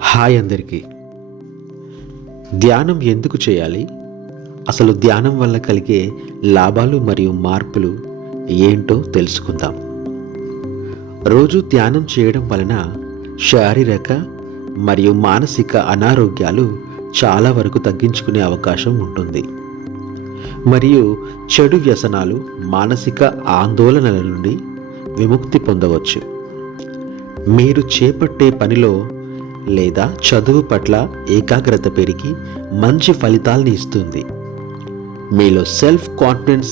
Hi అందరికీ. ధ్యానం ఎందుకు చేయాలి? అసలు ధ్యానం వల్ల కలిగే లాభాలు మరియు మార్పులు ఏంటో తెలుసుకుందాం. రోజు ధ్యానం చేయడం వలన శారీరక మరియు మానసిక అనారోగ్యాలు చాలా వరకు తగ్గించుకునే అవకాశం ఉంటుంది. మరియు చెడు వ్యసనాలు, మానసిక ఆందోళనల నుండి విముక్తి పొందవచ్చు. మీరు చేపట్టే పనిలో లేదా చదువు పట్ల ఏకాగ్రత పెరిగి మంచి ఫలితాల్ని ఇస్తుంది. మీలో సెల్ఫ్ కాన్ఫిడెన్స్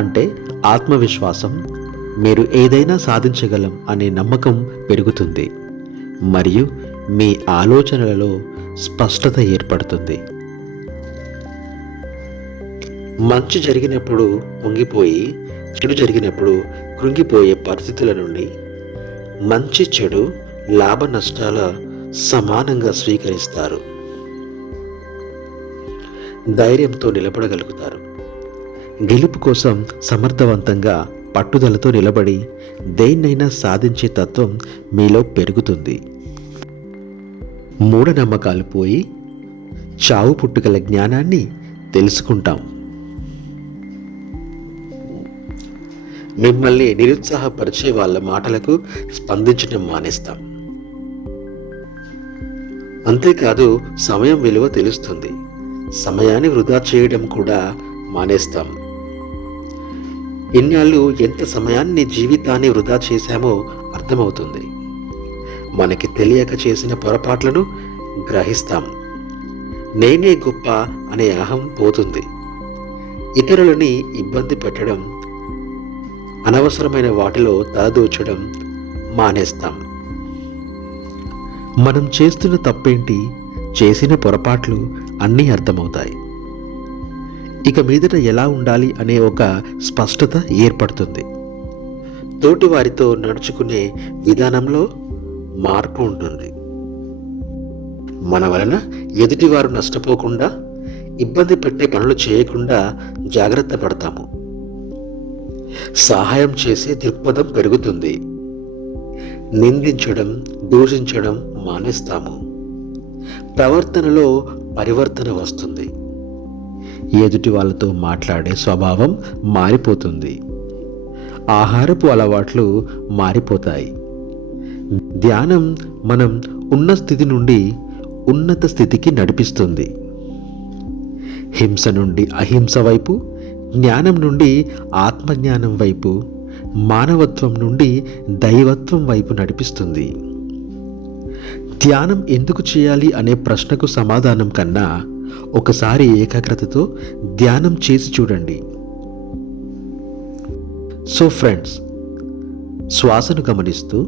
అంటే ఆత్మవిశ్వాసం, మీరు ఏదైనా సాధించగలం అనే నమ్మకం పెరుగుతుంది. మరియు మీ ఆలోచనలలో స్పష్టత ఏర్పడుతుంది. మంచి జరిగినప్పుడు పొంగిపోయి, చెడు జరిగినప్పుడు కృంగిపోయే పరిస్థితుల నుండి మంచి చెడు లాభ నష్టాల సమానంగా స్వీకరిస్తారు. ధైర్యంతో నిలబడగలుగుతారు. గెలుపు కోసం సమర్థవంతంగా పట్టుదలతో నిలబడి దేన్నైనా సాధించే తత్వం మీలో పెరుగుతుంది. మూఢనమ్మకాలు పోయి చావు పుట్టుకల జ్ఞానాన్ని తెలుసుకుంటాం. మిమ్మల్ని నిరుత్సాహపరిచే వాళ్ళ మాటలకు స్పందించడం మానేస్తాం. అంతేకాదు, సమయం విలువ తెలుస్తుంది. సమయాన్ని వృధా చేయడం కూడా మానేస్తాం. ఇన్నాళ్ళు ఎంత సమయాన్ని, జీవితాన్ని వృధా చేశామో అర్థమవుతుంది. మనకి తెలియక చేసిన పొరపాట్లను గ్రహిస్తాం. నేనే గొప్ప అనే అహం పోతుంది. ఇతరులని ఇబ్బంది పెట్టడం, అనవసరమైన వాటిలో తలదూచడం మానేస్తాం. మనం చేస్తున్న తప్పేంటి, చేసిన పొరపాట్లు అన్నీ అర్థమవుతాయి. ఇక మీదట ఎలా ఉండాలి అనే ఒక స్పష్టత ఏర్పడుతుంది. తోటి వారితో నడుచుకునే విధానంలో మార్పు ఉంటుంది. మన వలన ఎదుటివారు నష్టపోకుండా, ఇబ్బంది పెట్టే పనులు చేయకుండా జాగ్రత్త పడతాము. సహాయం చేసే దృక్పథం పెరుగుతుంది. నిందించడం, దూషించడం మానేస్తాము. ప్రవర్తనలో పరివర్తన వస్తుంది. ఎదుటి వాళ్ళతో మాట్లాడే స్వభావం మారిపోతుంది. ఆహారపు అలవాట్లు మారిపోతాయి. ధ్యానం మనం ఉన్న స్థితి నుండి ఉన్నత స్థితికి నడిపిస్తుంది. హింస నుండి అహింస వైపు, జ్ఞానం నుండి ఆత్మజ్ఞానం వైపు, మానవత్వం నుండి దైవత్వం వైపు నడిపిస్తుంది. ధ్యానం ఎందుకు చేయాలి అనే ప్రశ్నకు సమాధానం కన్నా ఒకసారి ఏకాగ్రతతో ధ్యానం చేసి చూడండి. సో ఫ్రెండ్స్, శ్వాసను గమనిస్తూ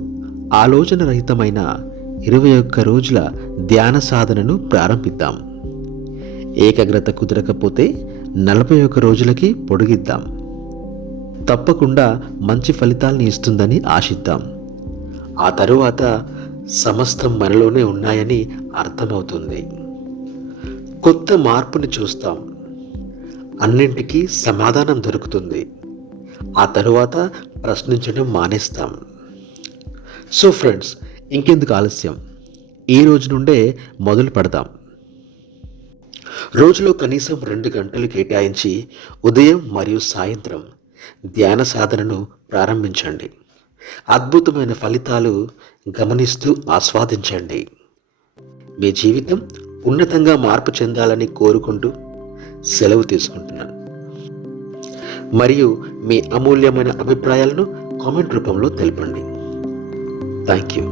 ఆలోచన రహితమైన 21 రోజుల ధ్యాన సాధనను ప్రారంభిద్దాం. ఏకాగ్రత కుదరకపోతే 41 రోజులకి పొడిగిద్దాం. తప్పకుండా మంచి ఫలితాల్ని ఇస్తుందని ఆశిద్దాం. ఆ తరువాత సమస్తం మనలోనే ఉన్నాయని అర్థమవుతుంది. కొత్త మార్పుని చూస్తాం. అన్నింటికీ సమాధానం దొరుకుతుంది. ఆ తరువాత ప్రశ్నించడం మానేస్తాం. సో ఫ్రెండ్స్, ఇంకెందుకు ఆలస్యం, ఈ రోజు నుండే మొదలు పెడదాం. రోజులో కనీసం 2 గంటలు కేటాయించి ఉదయం మరియు సాయంత్రం ధ్యాన సాధనను ప్రారంభించండి. అద్భుతమైన ఫలితాలు గమనిస్తూ ఆస్వాదించండి. మీ జీవితం ఉన్నతంగా మార్పు చెందాలని కోరుకుంటూ సెలవు తీసుకుంటున్నాను. మరియు మీ అమూల్యమైన అభిప్రాయాలను కామెంట్ రూపంలో తెలపండి. Thank you.